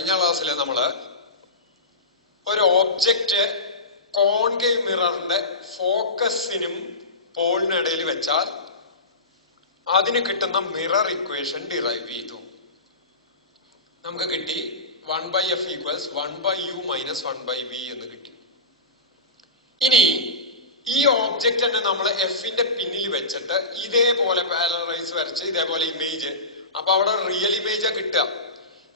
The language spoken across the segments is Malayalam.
കഴിഞ്ഞ ക്ലാസ്സിൽ നമ്മള് ഒരു ഓബ്ജക്റ്റ് കോൺകേവ് മിററിന്റെ ഫോക്കസിനും പോളിനിടയിൽ വെച്ചാൽ അതിന് കിട്ടുന്ന മിറർ ഇക്വേഷൻ ഡിറൈവ് ചെയ്തു. നമുക്ക് കിട്ടി 1/f = 1/u - 1/v എന്ന് കിട്ടി. ഇനി ഈ ഓബ്ജക്റ്റ് തന്നെ നമ്മൾ എഫിന്റെ പിന്നിൽ വെച്ചിട്ട് ഇതേപോലെ പാരലൈസ് വരച്ച് ഇതേപോലെ ഇമേജ്, അപ്പൊ അവിടെ റിയൽ ഇമേജാ കിട്ടുക.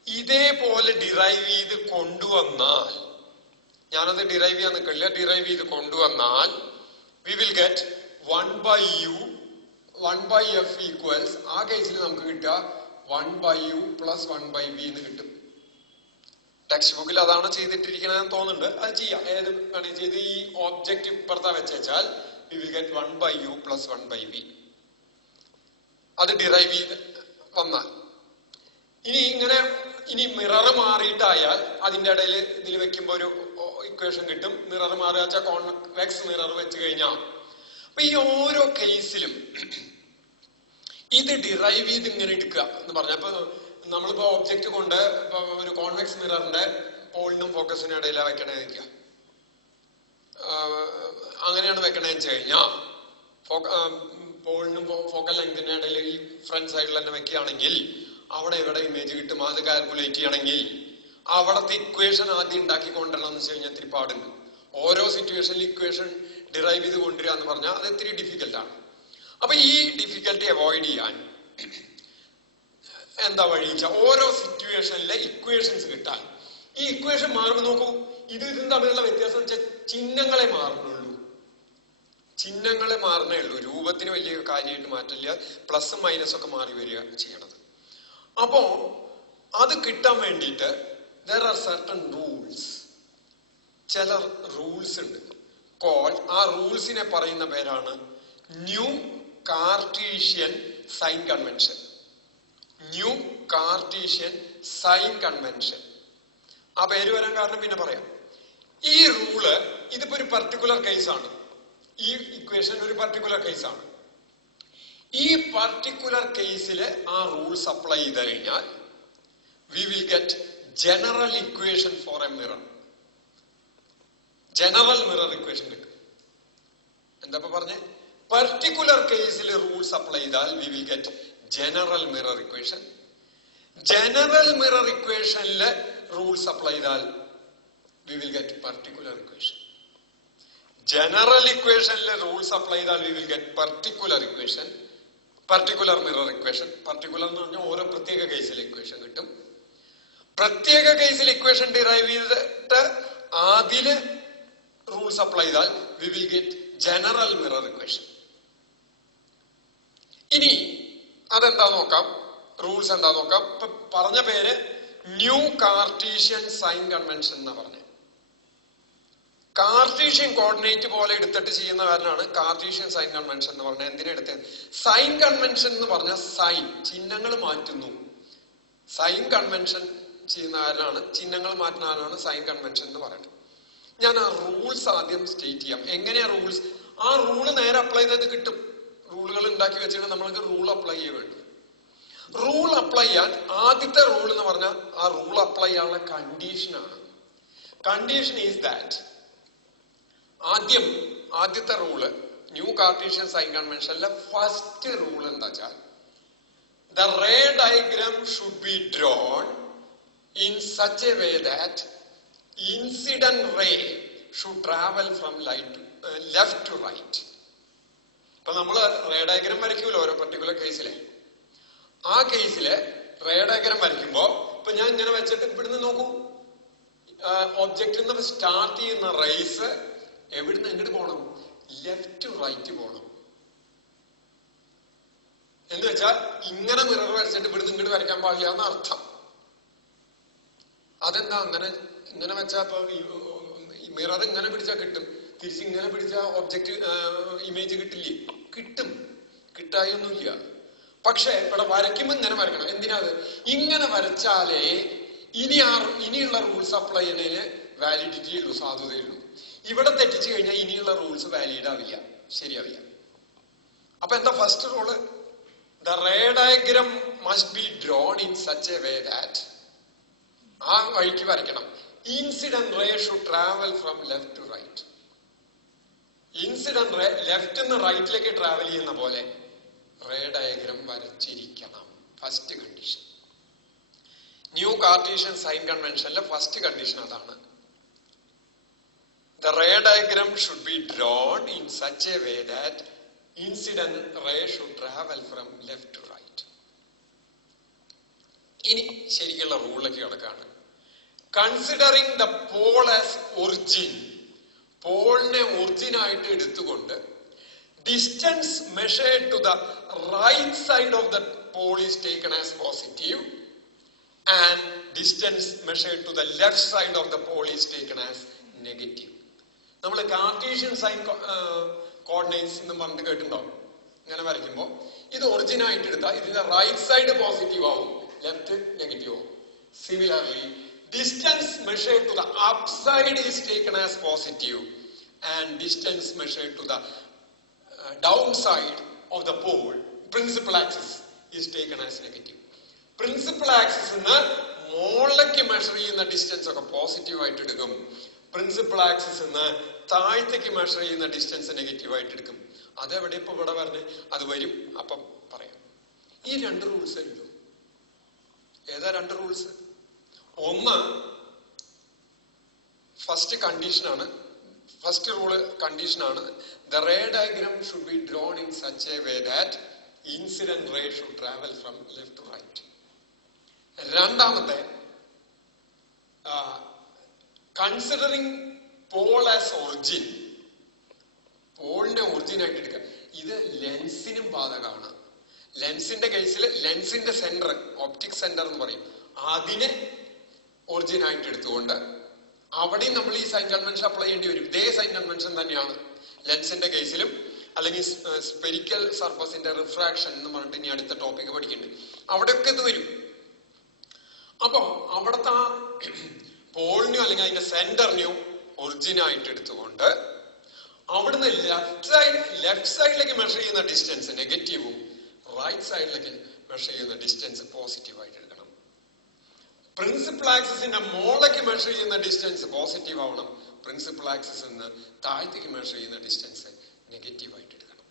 ഇതേപോലെ ഡിറൈവ് ചെയ്ത് കൊണ്ടുവന്നാൽ, ഞാനത് ഡിറൈവ് ചെയ്യാൻ നിൽക്കില്ല, ഡിറൈവ് ചെയ്ത് കൊണ്ടുവന്നാൽ V will get 1/u 1/f = ആ കേസിൽ നമുക്ക് കിട്ടുക 1/u + 1/v എന്ന് കിട്ടും. ടെക്സ്റ്റ് ബുക്കിൽ അതാണ് ചെയ്തിട്ടിരിക്കണമെന്ന് തോന്നുന്നുണ്ട്. അത് ചെയ്യാം, ഏത് വേണമെങ്കിൽ ചെയ്ത് ഈ ഓബ്ജക്റ്റ് ഇപ്പുറത്താ വെച്ചാൽ V will get 1/u + 1/v. അത് ഡിറൈവ് ചെയ്ത് വന്നാൽ ഇനി മിറർ മാറിയിട്ടായാൽ അതിന്റെ ഇടയിൽ ഇതിൽ വെക്കുമ്പോ ഒരു ഇക്വേഷൻ കിട്ടും. മിറർ മാറുക വെച്ചാൽ കോൺവെക്സ് മിറർ വെച്ച് കഴിഞ്ഞാൽ, അപ്പൊ ഈ ഓരോ കേസിലും ഇത് ഡിറൈവ് ചെയ്ത് ഇങ്ങനെ എടുക്കുക എന്ന് പറഞ്ഞപ്പോ നമ്മളിപ്പോ ഒബ്ജക്റ്റ് കൊണ്ട് ഒരു കോൺവെക്സ് മിററിന്റെ പോളിനും ഫോക്കസിനും ഇടയിലാണ് വെക്കണേ നിൽക്കുക. അങ്ങനെയാണ് വെക്കണേന്ന് വെച്ച് കഴിഞ്ഞാൽ പോളിനും ഫോക്കൽ ലെങ്തിന്റെ ഇടയിൽ ഈ ഫ്രണ്ട് സൈഡിൽ തന്നെ വെക്കുകയാണെങ്കിൽ അവിടെ എവിടെ ഇമേജ് കിട്ടും. അത് കാൽക്കുലേറ്റ് ചെയ്യണമെങ്കിൽ അവിടത്തെ ഇക്വേഷൻ ആദ്യം ഉണ്ടാക്കി കൊണ്ടുവരണം എന്ന് വെച്ച് കഴിഞ്ഞാൽ ഇത്തിരി പാടുണ്ട്. ഓരോ സിറ്റുവേഷനിൽ ഇക്വേഷൻ ഡിറൈവ് ചെയ്ത് കൊണ്ടുവരിക എന്ന് പറഞ്ഞാൽ അത് ഇത്തിരി ഡിഫിക്കൽട്ടാണ്. അപ്പൊ ഈ ഡിഫിക്കൽട്ടി അവോയ്ഡ് ചെയ്യാൻ എന്താ വഴി വെച്ചാൽ ഓരോ സിറ്റുവേഷനിലെ ഇക്വേഷൻസ് കിട്ടാൻ ഈ ഇക്വേഷൻ മാറുമ്പോൾ നോക്കൂ, ഇതും തമ്മിലുള്ള വ്യത്യാസം വെച്ചാൽ ചിഹ്നങ്ങളെ മാറുന്നുള്ളൂ. ചിഹ്നങ്ങളെ മാറുന്നേ ഉള്ളൂ, രൂപത്തിന് വലിയ കാര്യമായിട്ട് മാറ്റില്ല. പ്ലസും മൈനസും ഒക്കെ മാറി വരിക ചെയ്യണത്. അപ്പോ അത് കിട്ടാൻ വേണ്ടിയിട്ട് there are certain rules. ചില റൂൾസ് ഉണ്ട്. ആ റൂൾസിനെ പറയുന്ന പേരാണ് new Cartesian sign convention. New Cartesian sign convention. ആ പേര് വരാൻ കാരണം പിന്നെ പറയാം. ഈ റൂള് ഇതിപ്പോ ഒരു പർട്ടിക്കുലർ കേസാണ്. ഈ ഇക്വേഷൻ ഒരു പർട്ടിക്കുലർ കേസാണ്. ഈ പർട്ടിക്കുലർ കേസില് ആ റൂൾസ് അപ്ലൈ ചെയ്ത് കഴിഞ്ഞാൽ we will get general equation for a mirror. General mirror equation കിട്ടും. എന്താ പറഞ്ഞേ? പർട്ടിക്കുലർ കേസിൽ റൂൾസ് അപ്ലൈ ചെയ്താൽ we will get general mirror equation. General mirror ഇക്വേഷനില് റൂൾസ് അപ്ലൈ ചെയ്താൽ we will get particular equation. General ഇക്വേഷനിലെ റൂൾസ് അപ്ലൈ ചെയ്താൽ we will get particular equation, particular mirror equation. Particular എന്ന് പറഞ്ഞാൽ ഓരോ പ്രത്യേക കേസിൽ ഇക്വേഷൻ കിട്ടും. പ്രത്യേക കേസിൽ ഇക്വേഷൻ ഡിറൈവ് ചെയ്തിട്ട് അതില് റൂൾസ് അപ്ലൈ ചെയ്താൽ we will get general mirror equation. ഇനി അതെന്താ നോക്കാം, റൂൾസ് എന്താ നോക്കാം. ഇപ്പൊ പറഞ്ഞ പേര് ന്യൂ കാർട്ടീഷ്യൻ സൈൻ കൺവെൻഷൻ എന്നാ പറഞ്ഞത്. കാർട്ടീഷ്യൻ കോർഡിനേറ്റ് പോലെ എടുത്തിട്ട് ചെയ്യുന്ന കാരനാണ് കാർട്ടീഷ്യൻ സൈൻ കൺവെൻഷൻ എന്ന് പറഞ്ഞത്. എന്തിനാ എടുത്തത്? സൈൻ കൺവെൻഷൻ എന്ന് പറഞ്ഞാൽ സൈൻ, ചിഹ്നങ്ങൾ മാറ്റുന്നു. സൈൻ കൺവെൻഷൻ ചെയ്യുന്ന കാരനാണ്, ചിഹ്നങ്ങൾ മാറ്റുന്ന കാരനാണ് സൈൻ കൺവെൻഷൻ എന്ന് പറയുന്നത്. ഞാൻ ആ റൂൾസ് ആദ്യം സ്റ്റേറ്റ് ചെയ്യാം. എങ്ങനെയാ റൂൾസ്? ആ റൂള് നേരെ അപ്ലൈ ചെയ്ത് കിട്ടും. റൂളുകൾ ഉണ്ടാക്കി വെച്ചിട്ട് നമ്മൾക്ക് റൂൾ അപ്ലൈ ചെയ്യാൻ വേണ്ടത്. റൂൾ അപ്ലൈ ചെയ്യാൻ ആദ്യത്തെ റൂൾ എന്ന് പറഞ്ഞാൽ ആ റൂൾ അപ്ലൈ ചെയ്യാനുള്ള കണ്ടീഷനാണ്. കണ്ടീഷൻ ഈസ് ദാറ്റ്, ആദ്യത്തെ റൂള് ന്യൂ കാർട്ടീഷ്യൻ സൈൻ കൺവെൻഷനിലെ ഫസ്റ്റ് റൂൾ എന്താ വെച്ചാൽ the ray diagram should be drawn in such a way that incident ray should travel from left to right. ഇപ്പൊ നമ്മള് റേ ഡയഗ്രാം വരയ്ക്കൂല ഓരോ പർട്ടിക്കുലർ കേസിലെ. ആ കേസിലെ റേ ഡയഗ്രാം വരയ്ക്കുമ്പോ ഇപ്പൊ ഞാൻ ഇങ്ങനെ വെച്ചിട്ട് ഇവിടുന്ന് നോക്കൂ, ഒബ്ജക്റ്റിൽ നിന്ന് സ്റ്റാർട്ട് ചെയ്യുന്ന റേസ് എവിടുന്ന് എങ്ങോട്ട് പോകണം? ലെഫ്റ്റ് ടു റൈറ്റ് പോകണം. എന്ന് വെച്ചാൽ ഇങ്ങനെ മിറർ വരച്ചിട്ട് ഇവിടുന്ന് ഇങ്ങോട്ട് വരയ്ക്കാൻ പാടില്ല എന്ന അർത്ഥം. അതെന്താ ഇങ്ങനെ വെച്ചാ ഇപ്പൊ മിറർ ഇങ്ങനെ പിടിച്ചാൽ കിട്ടും, തിരിച്ച് ഇങ്ങനെ പിടിച്ച ഒബ്ജക്റ്റ് ഇമേജ് കിട്ടില്ലേ? കിട്ടും, കിട്ടായൊന്നുമില്ല. പക്ഷെ ഇവിടെ വരയ്ക്കുമ്പോ ഇങ്ങനെ വരക്കണം. എന്തിനാ? ഇങ്ങനെ വരച്ചാലേ ഇനിയുള്ള റൂൾസ് അപ്ലൈ ചെയ്യുന്നതിന് വാലിഡിറ്റി ഉള്ളൂ, സാധുതയുള്ളൂ. ഇവിടെ തെറ്റിച്ചു കഴിഞ്ഞാൽ ഇനിയുള്ള റൂൾസ് വാലിഡ് ആവില്ല, ശരിയാവില്ല. അപ്പൊ എന്താ first rule? The ray diagram must be drawn in such a way that ആ വഴിക്ക് വരയ്ക്കണം. Incident ray should travel from left to right. Incident ray left നിന്ന് റൈറ്റിലേക്ക് ട്രാവൽ ചെയ്യുന്ന പോലെ റേ ഡയഗ്രം വരച്ചിരിക്കണം. First condition. New Cartesian sign കൺവെൻഷനിലെ ഫസ്റ്റ് കണ്ടീഷൻ അതാണ്. The ray diagram should be drawn in such a way that incident ray should travel from left to right. ഇനി ശരിക്കുള്ള റൂളൊക്കെ കിടക്കാണ്. Considering the pole as origin, പോളിനെ ഒറിജിൻ ആയിട്ട് എടുത്തുകൊണ്ട് distance measured to the right side of the pole is taken as positive and distance measured to the left side of the pole is taken as negative. നമ്മൾ കാർട്ടീഷ്യൻ സൈൻ കോർഡിനേറ്റ്സ് എന്ന് പറഞ്ഞിട്ട് കേട്ടിട്ടുണ്ടാവും. ഇങ്ങനെ വരയ്ക്കുമ്പോൾ ഇത് ഒറിജിൻ ആയിട്ട് എടുത്താൽ ഇതിന്റെ റൈറ്റ് സൈഡ് പോസിറ്റീവ് ആവും, ലെഫ്റ്റ് നെഗറ്റീവ് ആവും. Similarly distance measured to the up side is taken as positive and distance measured to the down side of the pole principal axis is taken as negative. Principal axis മുകളിലേക്ക് മെഷർ ചെയ്യുന്ന ഡിസ്റ്റൻസ് ഒക്കെ പോസിറ്റീവ് ആയിട്ട് എടുക്കും. പ്രിൻസിപ്പൽ ആക്സിസ് താഴത്തേക്ക് മെഷർ ചെയ്യുന്ന ഡിസ്റ്റൻസ് നെഗറ്റീവ് ആയിട്ട് എടുക്കും. അതെവിടെ ഇപ്പൊ ഇവിടെ പറഞ്ഞ് അത് വരും, അപ്പം പറയാം. ഈ രണ്ട് റൂൾസ് ഉള്ളൂ. ഏതാ രണ്ട് റൂൾസ്? ഒന്ന് ഫസ്റ്റ് കണ്ടീഷനാണ്, ഫസ്റ്റ് റൂള് കണ്ടീഷനാണ്. The ray diagram should be drawn in such a way that incident ray should travel from left to right. രണ്ടാമത്തെ കൺസിഡറിങ് പോൾ ആസ് ഒറിജിൻ, പോളിനെ ഒറിജിൻ ആയിട്ട് എടുക്കുക. ഇത് ലെൻസിനും ബാധകമാണ്. ലെൻസിന്റെ കേസിൽ ലെൻസിന്റെ സെന്റർ, ഓപ്റ്റിക് സെന്റർ എന്ന് പറയും, അതിനെ ഒറിജിൻ ആയിട്ട് എടുത്തുകൊണ്ട് അവിടെയും നമ്മൾ ഈ സൈൻ കൺവെൻഷൻ അപ്ലൈ ചെയ്യേണ്ടി വരും. ഇതേ സൈൻ കൺവെൻഷൻ തന്നെയാണ് ലെൻസിന്റെ കേസിലും. അല്ലെങ്കിൽ സ്പെരിക്കൽ സർഫസിന്റെ റിഫ്രാക്ഷൻ എന്ന് പറഞ്ഞിട്ട് ഇനി അടുത്ത ടോപ്പിക് പഠിക്കുന്നുണ്ട്, അവിടെയൊക്കെ ഇത് വരും. അപ്പൊ അവിടുത്തെ ആ പോളിനെയോ അല്ലെങ്കിൽ അതിന്റെ സെന്ററിനെയോ ഒറിജിൻ ആയിട്ട് എടുത്തുകൊണ്ട് അവിടുന്ന് ലെഫ്റ്റ് സൈഡിലേക്ക് മെഷർ ചെയ്യുന്ന ഡിസ്റ്റൻസ് നെഗറ്റീവും റൈറ്റ് സൈഡിലേക്ക് മെഷർ ചെയ്യുന്ന ഡിസ്റ്റൻസ് പോസിറ്റീവ് ആയിട്ട് എടുക്കണം. പ്രിൻസിപ്പൽ ആക്സിസിന്റെ മുകളിലേക്ക് മെഷർ ചെയ്യുന്ന ഡിസ്റ്റൻസ് പോസിറ്റീവ് ആവണം. പ്രിൻസിപ്പൽ ആക്സിസ് നിന്ന് താഴത്തേക്ക് മെഷർ ചെയ്യുന്ന ഡിസ്റ്റൻസ് നെഗറ്റീവ് ആയിട്ട് എടുക്കണം.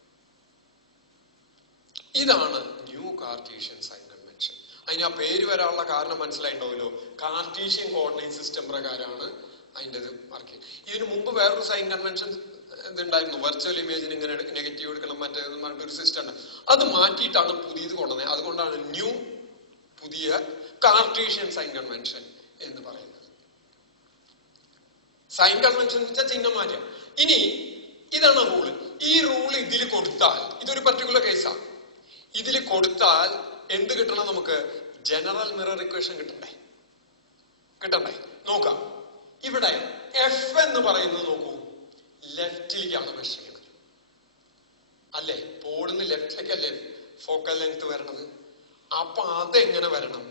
ഇതാണ് ന്യൂ കാർട്ടീഷ്യൻ സൈൻ കൺവെൻഷൻ. അതിന് ആ പേര് വരാനുള്ള കാരണം മനസ്സിലായിട്ടുണ്ടാവുമല്ലോ. കാർട്ടീഷ്യൻ കോർഡിനേറ്റ് സിസ്റ്റം പ്രകാരമാണ് അതിൻ്റെ ഇത് മാർക്ക് ചെയ്യുന്നത്. ഇതിനു മുമ്പ് വേറൊരു സൈൻ കൺവെൻഷൻ ഇതുണ്ടായിരുന്നു, വെർച്വൽ ഇമേജിന് ഇങ്ങനെ നെഗറ്റീവ് എടുക്കണം മറ്റേത് പറഞ്ഞിട്ടൊരു സിസ്റ്റം ഉണ്ട്. അത് മാറ്റിയിട്ടാണ് പുതിയത് കൊണ്ടുവന്നത്. അതുകൊണ്ടാണ് ന്യൂ പുതിയ കാർട്ടീഷ്യൻ സൈൻ കൺവെൻഷൻ എന്ന് പറയുന്നത്. സൈൻ കൺവെൻഷൻ എന്ന് വെച്ചാൽ ചിഹ്നം മാറ്റാം. ഇനി ഇതാണ് റൂള്. ഈ റൂള് ഇതിൽ കൊടുത്താൽ, ഇതൊരു പർട്ടിക്കുലർ കേസാണ്, ഇതിൽ കൊടുത്താൽ എന്ത് കിട്ടണം? നമുക്ക് ജനറൽ മിറർ ഇക്വേഷൻ കിട്ടണ്ടേ? നോക്കാം. ഇവിടെ എഫ് എന്ന് പറയുന്നത് നോക്കൂ, ലെഫ്റ്റിലേക്കാണ് മെഷർ ചെയ്യുന്നത് അല്ലേ? പോളിന്ന് ലെഫ്റ്റിലേക്കല്ലേ ഫോക്കൽ ലെങ്ത് വരണത്. അപ്പൊ അതെങ്ങനെ വരണം?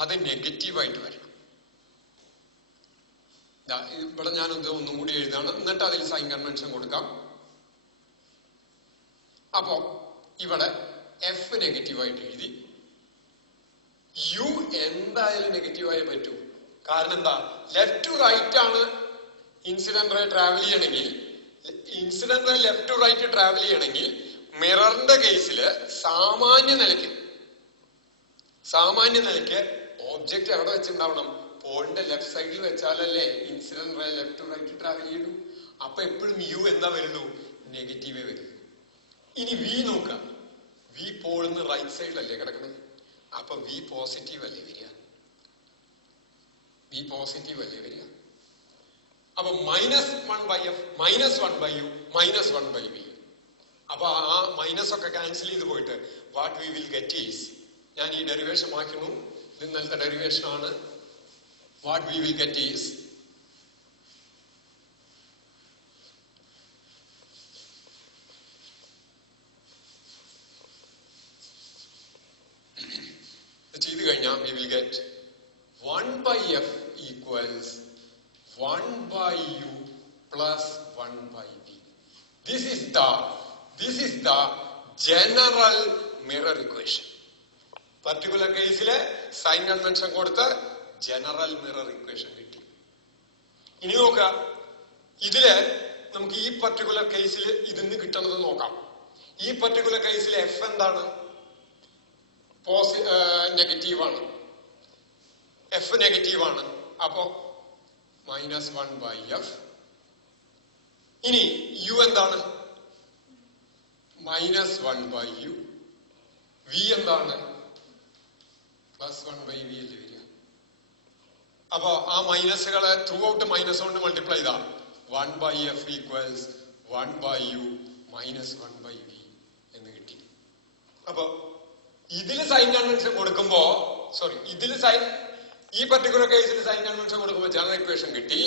അത് നെഗറ്റീവായിട്ട് വരണം. ഇവിടെ ഞാനത് ഒന്നും കൂടി എഴുതാണ്, എന്നിട്ട് അതിൽ സൈൻ കൺവെൻഷൻ കൊടുക്കാം. അപ്പോ ഇവിടെ എഫ് നെഗറ്റീവായിട്ട് എഴുതി. യു എന്തായാലും നെഗറ്റീവായേ പറ്റൂ. കാരണം എന്താ? ലെഫ്റ്റ് ടു റൈറ്റ് ആണ് ഇൻസിഡന്റ് റേ ട്രാവൽ ചെയ്യണമെങ്കിൽ, incident ray left to right travel ചെയ്യണമെങ്കിൽ മിററിന്റെ കേസിൽ സാമാന്യ നിലയ്ക്ക് ഓബ്ജക്റ്റ് എവിടെ വെച്ചിട്ടുണ്ടാവണം? പോളിന്റെ ലെഫ്റ്റ് സൈഡിൽ വെച്ചാലല്ലേ incident ray left to right travel ചെയ്യുള്ളൂ. അപ്പൊ എപ്പോഴും യു എന്താ വരുള്ളൂ? നെഗറ്റീവേ വരുള്ളൂ. ഇനി വി നോക്കാം. വി പോളിന്ന് റൈറ്റ് സൈഡിലല്ലേ കിടക്കണേ. അപ്പൊ വി പോസിറ്റീവ് അല്ലേ വരിക? അപ്പൊ -1/f -1/u -1/v. അപ്പൊ ആ മൈനസ് ഒക്കെ ക്യാൻസൽ ചെയ്ത് പോയിട്ട് what we will get is, ഞാൻ ഈ ഡെറിവേഷൻ മാറ്റുന്നു, ഇത് ഇന്നലത്തെ ഡെറിവേഷൻ ആണ്. What we will get is ചെയ്ത് കഴിഞ്ഞാൽ we will get 1/f equals 1/u plus 1/v. This is the general mirror equation. Particular case le sign convention കൊടുത്ത് ജനറൽ മിറർ ഇക്വേഷൻ കിട്ടി. ഇനി നോക്കുക, ഇതില് നമുക്ക് ഈ പർട്ടിക്കുലർ കേസിൽ ഇതിന്ന് കിട്ടണത് നോക്കാം. ഈ പർട്ടിക്കുലർ കേസിൽ എഫ് എന്താണ്? നെഗറ്റീവാണ്. എഫ് നെഗറ്റീവാണ്. അപ്പോ -1/f. ഇനി യു എന്താണ്? -1/u. വി എന്താണ്? +1/v അല്ലേ വരിക. അപ്പൊ ആ മൈനസുകളെ ത്രൂ ഔട്ട് മൈനസ് കൊണ്ട് മൾട്ടിപ്ലൈ ചെയ്താ 1/f ഈക്വൽസ് 1/u -1/v എന്ന് കിട്ടി. അപ്പൊ ഇതില് സൈൻ കൺവെൻഷൻ കൊടുക്കുമ്പോ ഈ പർട്ടിക്കുലർ കേസിൽ സൈൻ കൺവെൻഷൻ കൊടുക്കുമ്പോൾ ജനറൽ ഇക്വേഷൻ കിട്ടി.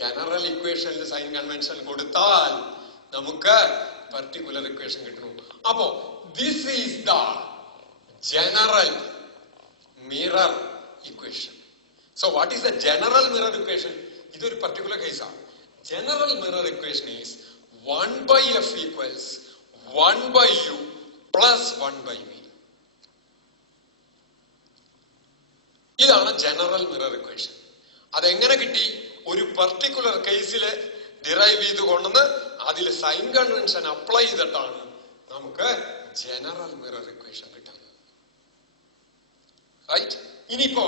ജനറൽ ഇക്വേഷനിൽ സൈൻ കൺവെൻഷൻ കൊടുത്താൽ നമുക്ക് പർട്ടിക്കുലർ ഇക്വേഷൻ കിട്ടുന്നു. അപ്പോ this is the general mirror equation. So what is the general mirror equation? ഇതൊരു പർട്ടിക്കുലർ കേസാണ്. General mirror equation is 1/f equals 1/u plus 1/v. ഇതാണ് ജനറൽ മിറർ ഇക്വേഷൻ. അതെങ്ങനെ കിട്ടി? ഒരു പർട്ടിക്കുലർ കേസിൽ ഡിറൈവ് ചെയ്ത് കൊണ്ടുവന്ന് അതിൽ സൈൻ കൺവെൻഷൻ അപ്ലൈ ചെയ്തിട്ടാണ് നമുക്ക് ജനറൽ മിറർ ഇക്വേഷൻ കിട്ടുന്നത്. റൈറ്റ്? ഇനിയിപ്പോ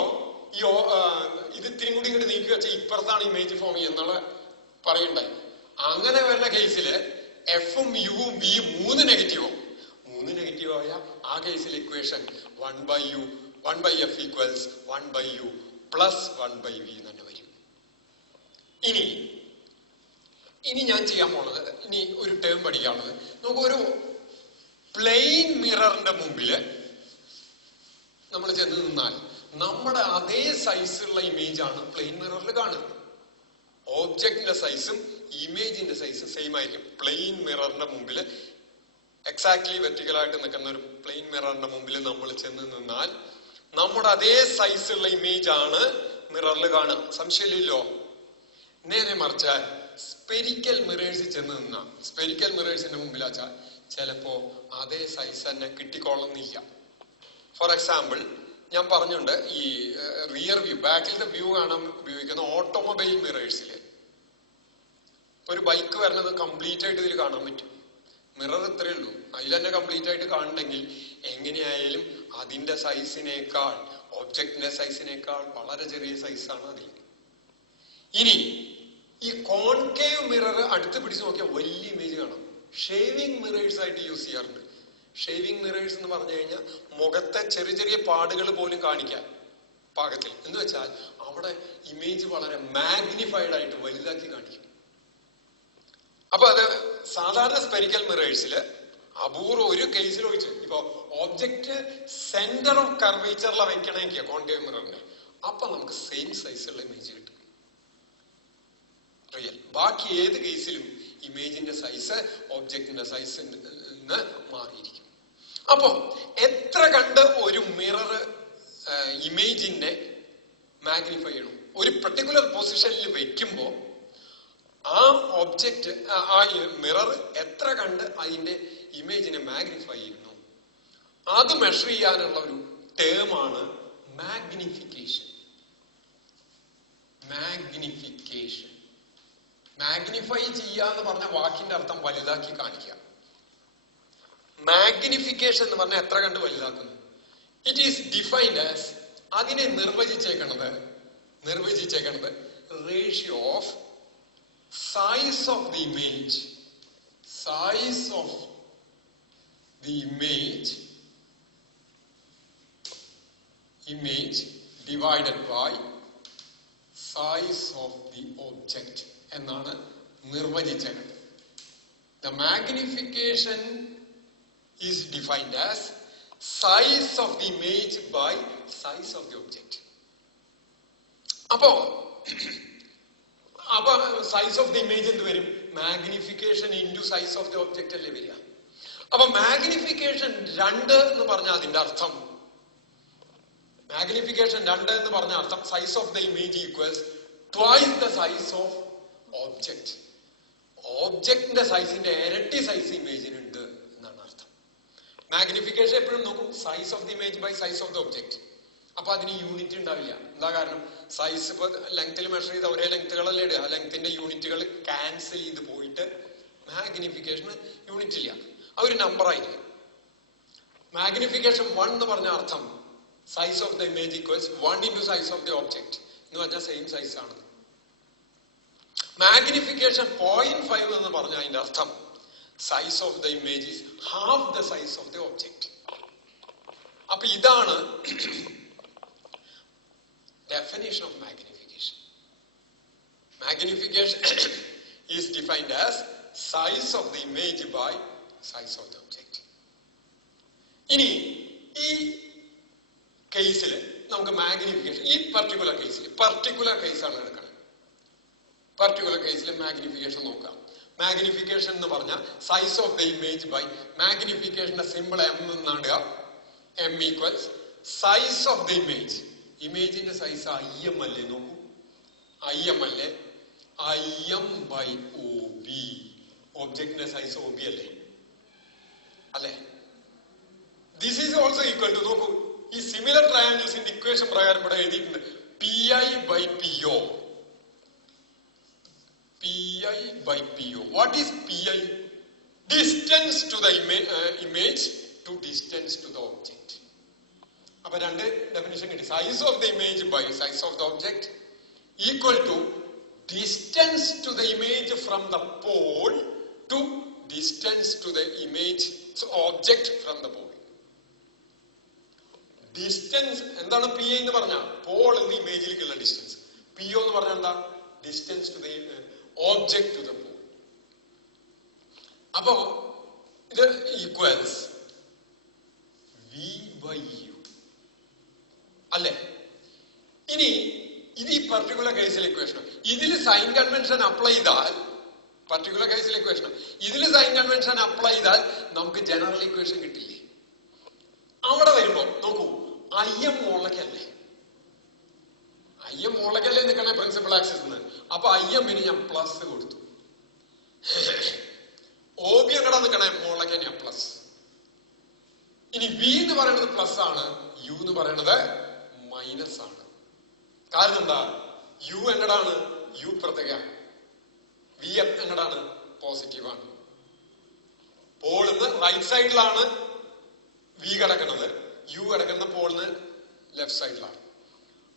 ഇത് ഇത്തിരി കൂടി ഇങ്ങോട്ട് നീക്കി വെച്ചാൽ ഇപ്പുറത്താണ് ഇമേജ് ഫോം എന്നുള്ള പറയണ്ടായി. അങ്ങനെ വരുന്ന കേസില് എഫും യുവും വിയും 3 നെഗറ്റീവും. 3 നെഗറ്റീവായ ആ കേസിൽ equation 1/f equals 1/u plus 1/v തന്നെ വരും. ഇനി ഞാൻ ചെയ്യാൻ പോണത്, ഇനി ഒരു ടേം പഠിക്കാനുള്ളത്, നമുക്കൊരു പ്ലെയിൻ മിററിന്റെ മുമ്പില് നമ്മൾ ചെന്ന് നിന്നാൽ നമ്മുടെ അതേ സൈസുള്ള ഇമേജ് ആണ് പ്ലെയിൻ മിററിൽ കാണുന്നത്. ഓബ്ജക്റ്റിന്റെ സൈസും ഇമേജിന്റെ സൈസും സെയിം ആയിരിക്കും. പ്ലെയിൻ മിററിന്റെ മുമ്പിൽ എക്സാക്ട്ലി വെർട്ടിക്കലായിട്ട് നിൽക്കുന്ന ഒരു പ്ലെയിൻ മിററിന്റെ മുമ്പിൽ നമ്മൾ ചെന്ന് നിന്നാൽ നമ്മുടെ അതേ സൈസുള്ള ഇമേജ് ആണ് മിററിൽ കാണുക. സംശയമില്ലല്ലോ. നേരെ മറിച്ച് സ്പെരിക്കൽ മിറേഴ്സിൽ ചെന്ന് നിന്ന സ്പെരിക്കൽ മിറേഴ്സിന്റെ മുമ്പിലാച്ചാൽ ചിലപ്പോ അതേ സൈസ് തന്നെ കിട്ടിക്കൊള്ളുന്നില്ല. ഫോർ എക്സാമ്പിൾ ഞാൻ പറഞ്ഞുണ്ട്, ഈ റിയർ വ്യൂ, ബാക്കിലത്തെ വ്യൂ കാണാൻ ഉപയോഗിക്കുന്ന ഓട്ടോമൊബൈൽ മിറേഴ്സില് ഒരു ബൈക്ക് വരുന്നത് കംപ്ലീറ്റ് ആയിട്ട് ഇതിൽ കാണാൻ പറ്റും. മിറർ ഇത്രയേ ഉള്ളൂ. അതിൽ തന്നെ കംപ്ലീറ്റ് ആയിട്ട് കാണണമെങ്കിൽ എങ്ങനെയായാലും അതിന്റെ സൈസിനേക്കാൾ, ഒബ്ജക്റ്റിന്റെ സൈസിനേക്കാൾ വളരെ ചെറിയ സൈസാണ് അതിൽ. ഇനി ഈ കോൺകേവ് മിറർ അടുത്ത് പിടിച്ച് നോക്കിയാൽ വലിയ ഇമേജ് കാണാം. ഷേവിംഗ് മിറേഴ്സ് ആയിട്ട് യൂസ് ചെയ്യാറുണ്ട്. ഷേവിംഗ് മിറേഴ്സ് എന്ന് പറഞ്ഞു കഴിഞ്ഞാൽ മുഖത്തെ ചെറിയ ചെറിയ പാടുകൾ പോലും കാണിക്കാൻ പാകത്തിൽ. എന്ന് വെച്ചാൽ അവിടെ ഇമേജ് വളരെ മാഗ്നിഫൈഡ് ആയിട്ട് വലുതാക്കി കാണിക്കും. അപ്പൊ അത് സാധാരണ സ്പെരിക്കൽ മിറേഴ്സില് അപൂർവം ഒരു കേസിൽ വെച്ച് ഇപ്പൊ ഓബ്ജക്റ്റ് സെന്റർ ഓഫ് കർവേച്ചറിലെ വെക്കണമെങ്കിൽ കോൺകേവ് മിററിന്, അപ്പൊ നമുക്ക് സെയിം സൈസുള്ള ഇമേജ് കിട്ടും. റിയൽ. ബാക്കി ഏത് കേസിലും ഇമേജിന്റെ സൈസ് ഒബ്ജക്റ്റിന്റെ സൈസ് നിന്ന് മാറിയിരിക്കും. അപ്പൊ എത്ര കണ്ട് ഒരു മിറർ ഇമേജിനെ മാഗ്നിഫൈ ചെയ്യണം? ഒരു പർട്ടിക്കുലർ പൊസിഷനിൽ വെക്കുമ്പോ ആ ഒബ്ജക്റ്റ്, ആ മിറർ എത്ര കണ്ട് അതിന്റെ ഇമേജിനെ മാഗ്നിഫൈ ചെയ്യുന്നു, അത് മെഷർ ചെയ്യാനുള്ള ഒരു ടേമാണ് മാഗ്നിഫിക്കേഷൻ. മാഗ്നിഫിക്കേഷൻ, മാഗ്നിഫൈ ചെയ്യാന്ന് പറഞ്ഞ വാക്കിന്റെ അർത്ഥം വലുതാക്കി കാണിക്കുക. മാഗ്നിഫിക്കേഷൻ എന്ന് പറഞ്ഞാൽ എത്ര കണ്ട് വലുതാക്കുന്നു. ഇറ്റ് ഈസ് ഡിഫൈൻഡ് ആസ്, അതിനെ നിർവചിച്ചേക്കണത് ratio of size of the image divided by size of the object എന്നാണ് നിർവചിച്ചത്. The magnification is defined as size of the image by size of the object. അപ്പോ സൈസ് ഓഫ് ദി ഇമേജ് എന്ത് വരും? Magnification into size of the object അല്ലേ വരിക. അപ്പൊ മാഗ്നിഫിക്കേഷൻ 2 എന്ന് പറഞ്ഞ അതിന്റെ അർത്ഥം, size of the image equals twice the size of object. ഓബ്ജക്റ്റിന്റെ സൈസിന്റെ ഇരട്ടി സൈസ് ഇമേജിനുണ്ട് എന്നാണ് അർത്ഥം. മാഗ്നിഫിക്കേഷൻ എപ്പോഴും നോക്കും size of the image by size of the object. അപ്പൊ അതിന് യൂണിറ്റ് ഉണ്ടാവില്ല. എന്താ കാരണം? സൈസ് ഇപ്പൊ ലെങ്ത്തിൽ മെഷർ ചെയ്ത ഒരേ ലെങ്ത്തുകളല്ലേ ഇടുക. ആ ലെങ്ത്തിന്റെ യൂണിറ്റുകൾ ക്യാൻസൽ ചെയ്ത് പോയിട്ട് മാഗ്നിഫിക്കേഷന് യൂണിറ്റ് ഇല്ല. ആ ഒരു നമ്പർ ആയിരിക്കും. മാഗ്നിഫിക്കേഷൻ 1 എന്ന് പറഞ്ഞ അർത്ഥം size of the image equals 1 into size of the object എന്ന് പറഞ്ഞാൽ സെയിം സൈസ് ആണ്. മാഗ്നിഫിക്കേഷൻ 0.5 എന്ന് പറഞ്ഞാൽ അതിന്റെ അർത്ഥം size of the image is half the size of the object. അപ്പൊ ഇതാണ് definition of magnification. Magnification is defined as size of the image by size of the object. ഇനി ഈ കേസിൽ നമുക്ക് മാഗ്നിഫിക്കേഷൻ, ഈ പർട്ടിക്കുലർ കേസാണ് എടുക്കണം. പർട്ടിക്കുലർ കേസിൽ മാഗ്നിഫിക്കേഷൻ നോക്കാം. മാഗ്നിഫിക്കേഷൻ എന്ന് പറഞ്ഞാൽ size of the image by മാഗ്നിഫിക്കേഷന്റെ സിമ്പിൾ എം എന്നാണ്. M equals size of the image. ഇമേജിന്റെ സൈസ് IM അല്ലേ? നോക്കൂ, IM അല്ലേ? IM by OB. ഒബ്ജക്റ്റിന്റെ സൈസ് OB അല്ലേ? അല്ലേ? This is also equal to, നോക്കൂ, ഈ സിമിലർ ട്രയാങ്കിൾസിന്റെ ഇക്വേഷൻ പ്രകാരം ഇവിടെ എഴുതിയിട്ടുണ്ട് PI by PO. PI by PO. What is PI? Distance to the image to distance to the object. അപ്പൊ രണ്ട് ഡെഫിനിഷൻ കിട്ടി. Size of the image by size of the object equal to distance to the image from the pole to distance to the image object from the pole. Distance എന്താണ്? PI എന്ന് പറഞ്ഞാൽ പോൾ എന്ന് ഇമേജിലേക്കുള്ള ഡിസ്റ്റൻസ്. PO എന്ന് പറഞ്ഞാൽ എന്താ? Distance to the object to the pole. അപ്പോ ഇത് ഈക്വൽസ് V by U അല്ലേ? ഇനി ഇത് ഈ പർട്ടിക്കുലർ കേസിലെ ഇക്വേഷൻ. ഇതിൽ സൈൻ കൺവെൻഷൻ അപ്ലൈ ചെയ്താൽ, പർട്ടിക്കുലർ കേസിലെ ഇക്വേഷൻ ഇതിൽ സൈൻ കൺവെൻഷൻ അപ്ലൈ ചെയ്താൽ നമുക്ക് ജനറൽ ഇക്വേഷൻ കിട്ടില്ലേ? അവിടെ വരുമ്പോ നോക്കൂ, IM മോളക്കല്ലേ? IM മോളക്കല്ലേ നിൽക്കണേ പ്രിൻസിപ്പൽ ആക്സിസ്. അപ്പൊ IM-ന് ഞാൻ പ്ലസ് കൊടുത്തു. OB എങ്ങടാ നിൽക്കണേ? മോളക്കന്നെ പ്ലസ്. ഇനി V എന്ന് പറയുന്നത് പ്ലസ് ആണ്, U എന്ന് പറയുന്നത് മൈനസ് ആണ്. കാരണം എന്താ? U എങ്ങടാണ്? U പ്രത്യേക. V എങ്ങടാണ്? പോസിറ്റീവ് ആണ്. പോളിന്ന് റൈറ്റ് സൈഡിലാണ് V കിടക്കുന്നത്, U കിടക്കുന്ന പോളിന് ലെഫ്റ്റ് സൈഡിലാണ്.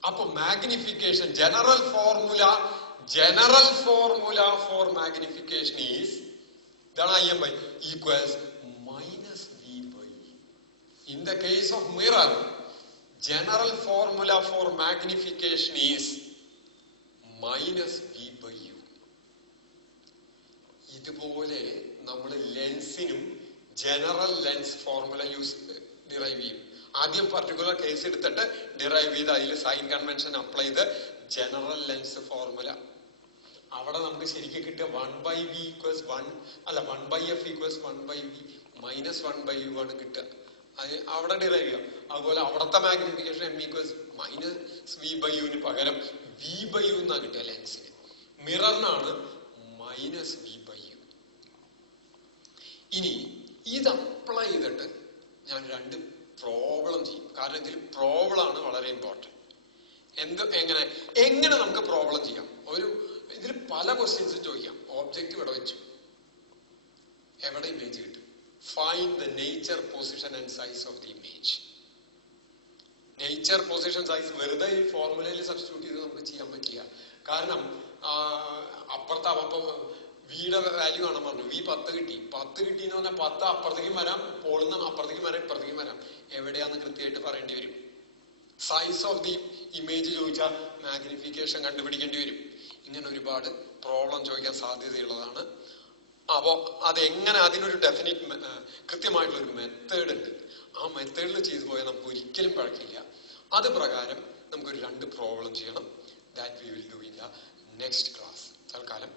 അപ്പൊ magnification general formula for magnification is, ഇതാണ് IM by equals minus V by E. In the case of mirror, general formula for magnification is minus V by U. ഇതുപോലെ നമ്മൾ ലെൻസിനും ജനറൽ ലെൻസ് ഫോർമുല ഡിറൈവ് ചെയ്യും. ആദ്യം പർട്ടിക്കുലർ കേസ് എടുത്തിട്ട് ഡിറൈവ് ചെയ്ത് അതിൽ സൈൻ കൺവെൻഷൻ അപ്ലൈ ചെയ്ത് ജനറൽ ലെൻസ് ഫോർമുല അവിടെ നമുക്ക് ശരിക്കും കിട്ടുക 1/V ഈക്വൽസ് 1 അല്ല 1/F equals 1/V minus 1/U ആണ് കിട്ടുക. അത് അവിടെ ഡിറൈവ് ചെയ്യാം. അതുപോലെ അവിടുത്തെ magnification M equals minus V by U പകരം V by U എന്നാണ് കിട്ടുക ലെൻസിന്. മിററിനാണ് മൈനസ് V by U. ഇനി ഇത് അപ്ലൈ ചെയ്തിട്ട് ഞാൻ രണ്ട് പ്രോബ്ലം ചെയ്യും. കാരണം ഇതിൽ പ്രോബ്ലം ആണ് വളരെ ഇമ്പോർട്ടൻറ്റ്. എങ്ങനെ നമുക്ക് പ്രോബ്ലം ചെയ്യാം? ഇതിൽ പല ക്വസ്റ്റ്യൻസ് ചോദിക്കാം. ഒബ്ജക്റ്റ് ഇവിടെ വെച്ചു, എവിടെ ഇമേജ് കിട്ടും? Find the nature, position and size of the image. Nature, position, size വെറുതെ ഈ ഫോർമുലയിൽ സബ്സ്റ്റിറ്റ്യൂട്ട് ചെയ്ത് നമുക്ക് ചെയ്യാൻ പറ്റില്ല. കാരണം അപ്പുറത്തെ അപ്പൊ വിയുടെ വാല്യൂ കാണാൻ പറഞ്ഞു. V 10 കിട്ടി. 10 കിട്ടിയെന്ന് പറഞ്ഞാൽ 10 അപ്പുറത്തേക്കും വരാം, പോളിന്ന് അപ്പുറത്തേക്കും വരാം, ഇപ്പുറത്തേക്കും വരാം. എവിടെയാന്ന് കൃത്യമായിട്ട് പറയേണ്ടി വരും. സൈസ് ഓഫ് ദി ഇമേജ് ചോദിച്ചാൽ മാഗ്നിഫിക്കേഷൻ കണ്ടുപിടിക്കേണ്ടി വരും. ഇങ്ങനെ ഒരുപാട് പ്രോബ്ലം ചോദിക്കാൻ സാധ്യതയുള്ളതാണ്. അപ്പോ അതെങ്ങനെ, അതിനൊരു കൃത്യമായിട്ടുള്ളൊരു മെത്തേഡ് ഉണ്ട്. ആ മെത്തേഡിൽ ചെയ്തു പോയാൽ നമുക്ക് ഒരിക്കലും പഴക്കില്ല. അത് പ്രകാരം നമുക്കൊരു 2 പ്രോബ്ലം ചെയ്യണം. That we will do in the next class. തൽക്കാലം